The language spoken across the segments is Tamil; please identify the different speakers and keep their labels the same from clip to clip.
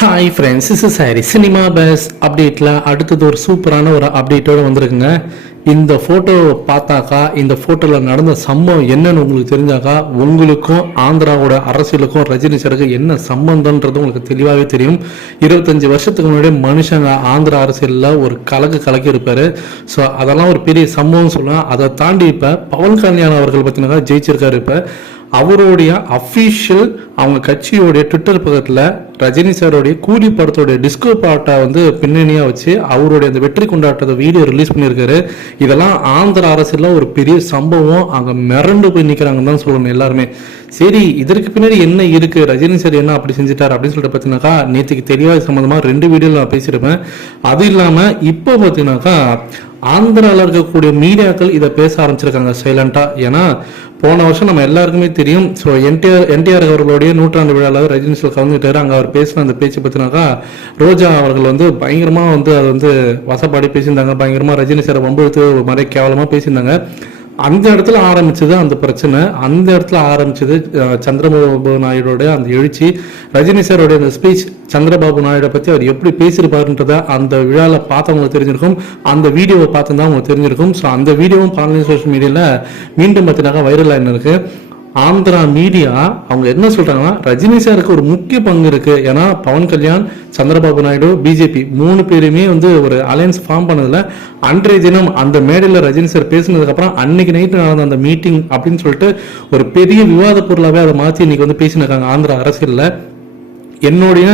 Speaker 1: Hi friends is sorry cinema buzz அப்டேட்டில் அடுத்தது ஒரு சூப்பரான ஒரு அப்டேட்டோடு வந்திருக்குங்க. இந்த ஃபோட்டோவை பார்த்தாக்கா இந்த ஃபோட்டோவில் நடந்த சம்பவம் என்னன்னு உங்களுக்கு தெரிஞ்சாக்கா உங்களுக்கும் ஆந்திராவோட அரசியலுக்கும் ரஜினி சருக்கு என்ன சம்பந்தன்றது உங்களுக்கு தெளிவாகவே தெரியும். இருபத்தஞ்சி வருஷத்துக்கு முன்னாடி மனுஷங்க ஆந்திரா அரசியலில் ஒரு கலக்கு கலக்கி இருப்பார். ஸோ அதெல்லாம் ஒரு பெரிய சம்பவம் சொல்லுவேன் அதை தாண்டி இப்போ பவன் கல்யாண் அவர்கள் பார்த்தீங்கன்னா ஜெயிச்சிருக்காரு இப்போ. அவருடைய அஃபீஷியல் அவங்க கட்சியோடைய ட்விட்டர் பக்கத்தில் ரஜினி சாரோடைய கூலி படத்தோடைய டிஸ்கோ பாட்டை வந்து பின்னணியாக வச்சு அவருடைய அந்த வெற்றி கொண்டாட்டத்தை வீடியோ ரிலீஸ் பண்ணியிருக்காரு. இதெல்லாம் ஆந்திர அரசியலில் ஒரு பெரிய சம்பவம். அங்கே மிரண்டு போய் நிற்கிறாங்கன்னு தான் சொல்லணும் எல்லாருமே. சரி இதற்கு பின்னாடி என்ன இருக்குது ரஜினி சார் என்ன அப்படி செஞ்சுட்டார் அப்படின்னு சொல்லிட்டு பார்த்தீங்கன்னாக்கா நேற்றுக்கு தெளிவாக சம்மந்தமாக ரெண்டு வீடியோவில் நான் பேசியிருப்பேன். அது இல்லாமல் இப்போ பார்த்தீங்கன்னாக்கா ஆந்திராவில் இருக்கக்கூடிய மீடியாக்கள் இதை பேச ஆரம்பிச்சிருக்காங்க சைலண்டாக ஏன்னா போன வருஷம் நம்ம எல்லாருக்குமே தெரியும். ஸோ என்டிஆர் என்டிஆர் அவர்களுடைய நூற்றாண்டு விழாவில் ரஜினி சார் கலந்துட்டாரு அங்கே அவர் பேசின அந்த பேச்சு பார்த்தினாக்கா ரோஜா அவர்கள் வந்து பயங்கரமாக வந்து அது வந்து வசப்பாடி பேசியிருந்தாங்க. பயங்கரமாக ரஜினி சாரை வம்பெடுத்து ஒரு மாதிரி கேவலமாக பேசியிருந்தாங்க. அந்த இடத்துல ஆரம்பிச்சது அந்த பிரச்சனை. அந்த இடத்துல ஆரம்பிச்சது சந்திரபாபு நாயுடோட அந்த எழுச்சி. ரஜினி சாரோட அந்த ஸ்பீச் சந்திரபாபு நாயுடை பற்றி அவர் எப்படி பேசியிருப்பாருன்றத அந்த விழாவில் பார்த்தவங்களுக்கு தெரிஞ்சிருக்கும். அந்த வீடியோவை பார்த்து தான் அவங்களுக்கு தெரிஞ்சிருக்கும். ஸோ அந்த வீடியோவும் ஆன்லைன் சோஷியல் மீடியாவில் மீண்டும் பார்த்தினாக்கா வைரல் ஆயின்னு இருக்குது ஆந்திரா மீடியா அவங்க என்ன சொல்றாங்கன்னா ரஜினி சாருக்கு ஒரு முக்கிய பங்கு இருக்கு. ஏன்னா பவன் கல்யாண் சந்திரபாபு நாயுடு பிஜேபி மூணு பேருமே வந்து ஒரு அலையன்ஸ் ஃபார்ம் பண்ணதுல அன்றைய தினம் அந்த மேடையில் ரஜினி சார் பேசினதுக்கப்புறம் அன்னைக்கு நைட்டு நடந்த அந்த மீட்டிங் அப்படின்னு சொல்லிட்டு ஒரு பெரிய விவாத பொருளாகவே அதை மாற்றி இன்னைக்கு வந்து பேசினிருக்காங்க ஆந்திரா அரசியலில் என்னுடைய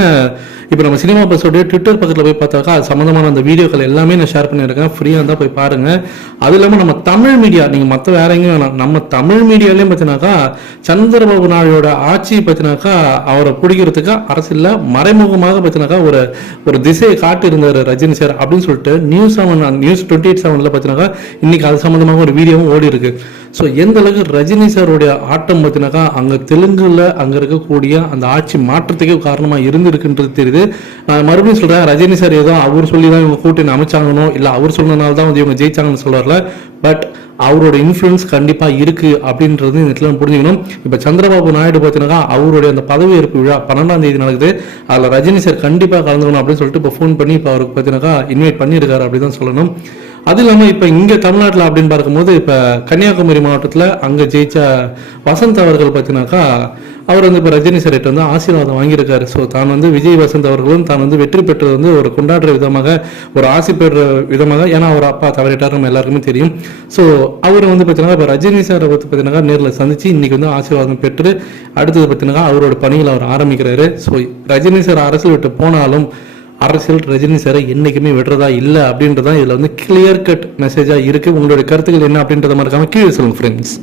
Speaker 1: இப்போ நம்ம சினிமா பஸ்ஸோடைய ட்விட்டர் பக்கத்தில் போய் பார்த்தாக்கா அது சம்மந்தமான அந்த வீடியோக்கள் எல்லாமே நான் ஷேர் பண்ணியிருக்கேன். ஃப்ரீயாக இருந்தால் போய் பாருங்க. அது இல்லாமல் நம்ம தமிழ் மீடியா நீங்கள் மற்ற வேற எங்கேயும் வேணாம். நம்ம தமிழ் மீடியாலேயும் பார்த்தீங்கன்னாக்கா சந்திரபாபு நாயோட ஆட்சி பார்த்தினாக்கா அவரை பிடிக்கிறதுக்கு அரசியலில் மறைமுகமாக பார்த்தினாக்கா ஒரு ஒரு திசையை காட்டியிருந்தார் ரஜினி சார் அப்படின்னு சொல்லிட்டு news seven news twenty eight செவனில் பார்த்தீங்கன்னாக்கா இன்னைக்கு அது சம்மந்தமாக ஒரு வீடியோவும் ஓடி இருக்கு ஸோ எந்த அளவுக்கு ரஜினி சாருடைய ஆட்டம் பார்த்தீங்கன்னாக்கா அங்கே தெலுங்குல அங்கே இருக்கக்கூடிய அந்த ஆட்சி மாற்றத்துக்கே காரணமாக இருந்திருக்குன்றது தெரியுது. நான் மறுபடியும் சொல்கிறேன் ரஜினி சார் ஏதோ அவர் சொல்லி தான் இவங்க கூட்டணி அமைச்சாங்கனோ இல்லை அவர் சொன்னனால தான் வந்து இவங்க ஜெயிச்சாங்கன்னு சொல்ல பட் அவரோட இன்ஃப்ளூயன்ஸ் கண்டிப்பாக இருக்கு அப்படின்றது இந்த இடத்துல புரிஞ்சுக்கணும். இப்போ சந்திரபாபு நாயுடு பார்த்தீங்கன்னா அவருடைய அந்த பதவியேற்பு விழா பன்னெண்டாம் தேதி நடக்குது. அதில் ரஜினி சார் கண்டிப்பாக கலந்துக்கணும் அப்படின்னு சொல்லிட்டு இப்போ ஃபோன் பண்ணி இப்போ அவருக்கு பார்த்தீங்கன்னாக்கா இன்வைட் பண்ணியிருக்காரு அப்படி தான் சொல்லணும். அது இல்லாமல் இப்போ இங்கே தமிழ்நாட்டில் அப்படின்னு பார்க்கும்போது இப்போ கன்னியாகுமரி மாவட்டத்தில் அங்கே ஜெயிச்ச வசந்த் அவர்கள் பார்த்தீங்கன்னாக்கா அவர் வந்து இப்போ ரஜினி சார்கிட்ட வந்து ஆசீர்வாதம் வாங்கியிருக்காரு. ஸோ தான் வந்து விஜய் வசந்த் அவர்களும் தான் வந்து வெற்றி பெற்றது வந்து ஒரு கொண்டாடுற விதமாக ஒரு ஆசை பெற விதமாக ஏன்னா அவர் அப்பா தவறிட்டார் நம்ம எல்லாருக்குமே தெரியும். ஸோ அவர் வந்து பார்த்தீங்கன்னா இப்போ ரஜினி சாரை வந்து பார்த்தீங்கன்னா நேரில் சந்திச்சு இன்னைக்கு வந்து ஆசீர்வாதம் பெற்று அடுத்தது பார்த்தீங்கன்னா அவரோட பணியில் அவர் ஆரம்பிக்கிறாரு. ஸோ ரஜினி சார் அரசியல் விட்டு போனாலும் அரசியல் ரஜினி சாரை என்னைக்குமே விடுறதா இல்லை அப்படின்றதான் இதில் வந்து கிளியர் கட் மெசேஜாக இருக்குது உங்களுடைய கருத்துக்கள் என்ன அப்படின்றத மறக்காமல் கீழே சொல்லுங்கள் ஃப்ரெண்ட்ஸ்